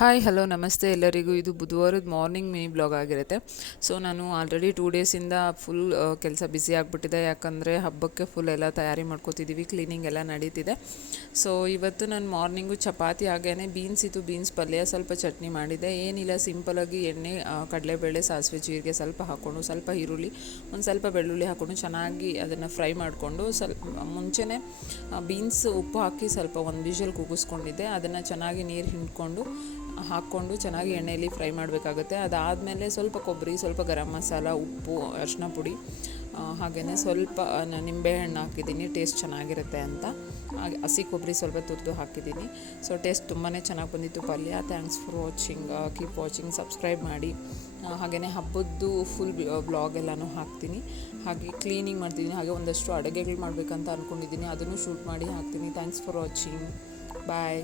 Hi hello ನಮಸ್ತೆ ಎಲ್ಲರಿಗೂ. ಇದು ಬುಧವಾರದ ಮಾರ್ನಿಂಗ್ ಮಿನಿ ಬ್ಲಾಗ್ ಆಗಿರುತ್ತೆ. ಸೊ ನಾನು ಆಲ್ರೆಡಿ 2 ಡೇಸಿಂದ ಫುಲ್ ಕೆಲಸ ಬ್ಯುಸಿ ಆಗಿಬಿಟ್ಟಿದೆ. ಯಾಕಂದರೆ ಹಬ್ಬಕ್ಕೆ ಫುಲ್ ಎಲ್ಲ ತಯಾರಿ ಮಾಡ್ಕೋತಿದ್ದೀವಿ, ಕ್ಲೀನಿಂಗ್ ಎಲ್ಲ ನಡೀತಿದೆ. ಸೊ ಇವತ್ತು ನಾನು ಮಾರ್ನಿಂಗು ಚಪಾತಿ ಹಾಗೇ ಬೀನ್ಸ್ ಪಲ್ಯ, ಸ್ವಲ್ಪ ಚಟ್ನಿ ಮಾಡಿದೆ. ಏನಿಲ್ಲ, ಸಿಂಪಲಾಗಿ ಎಣ್ಣೆ, ಕಡಲೆಬೇಳೆ, ಸಾಸಿವೆ, ಜೀರಿಗೆ ಸ್ವಲ್ಪ ಹಾಕ್ಕೊಂಡು, ಸ್ವಲ್ಪ ಈರುಳ್ಳಿ, ಒಂದು ಸ್ವಲ್ಪ ಬೆಳ್ಳುಳ್ಳಿ ಹಾಕ್ಕೊಂಡು ಚೆನ್ನಾಗಿ ಅದನ್ನು ಫ್ರೈ ಮಾಡಿಕೊಂಡು, ಮುಂಚೆನೇ ಬೀನ್ಸ್ ಉಪ್ಪು ಹಾಕಿ ಸ್ವಲ್ಪ ಒಂದು ವಿಷಲ್ ಕೂಗಿಸ್ಕೊಂಡಿದ್ದೆ. ಅದನ್ನು ಚೆನ್ನಾಗಿ ನೀರು ಹಿಂಡ್ಕೊಂಡು ಹಾಕ್ಕೊಂಡು ಚೆನ್ನಾಗಿ ಎಣ್ಣೆಯಲ್ಲಿ ಫ್ರೈ ಮಾಡಬೇಕಾಗುತ್ತೆ. ಅದಾದಮೇಲೆ ಸ್ವಲ್ಪ ಕೊಬ್ಬರಿ, ಸ್ವಲ್ಪ ಗರಂ ಮಸಾಲ, ಉಪ್ಪು, ಅರಿಶಿನ ಪುಡಿ, ಹಾಗೆಯೇ ಸ್ವಲ್ಪ ನಿಂಬೆಹಣ್ಣು ಹಾಕಿದ್ದೀನಿ, ಟೇಸ್ಟ್ ಚೆನ್ನಾಗಿರುತ್ತೆ ಅಂತ. ಹಾಗೆ ಹಸಿ ಕೊಬ್ಬರಿ ಸ್ವಲ್ಪ ತುರಿದು ಹಾಕಿದ್ದೀನಿ. ಸೊ ಟೇಸ್ಟ್ ತುಂಬಾ ಚೆನ್ನಾಗಿ ಬಂದಿತ್ತು ಪಲ್ಯ. Thanks for watching, keep watching, subscribe ಮಾಡಿ. ಹಾಗೆಯೇ ಹಬ್ಬದ್ದು ಫುಲ್ ಬ್ಲಾಗ್ ಎಲ್ಲನೂ ಹಾಕ್ತೀನಿ. ಹಾಗೆ ಕ್ಲೀನಿಂಗ್ ಮಾಡ್ತಿದ್ದೀನಿ, ಹಾಗೆ ಒಂದಷ್ಟು ಅಡುಗೆಗಳು ಮಾಡಬೇಕಂತ ಅಂದ್ಕೊಂಡಿದ್ದೀನಿ, ಅದನ್ನು ಶೂಟ್ ಮಾಡಿ ಹಾಕ್ತೀನಿ. Thanks for watching, bye.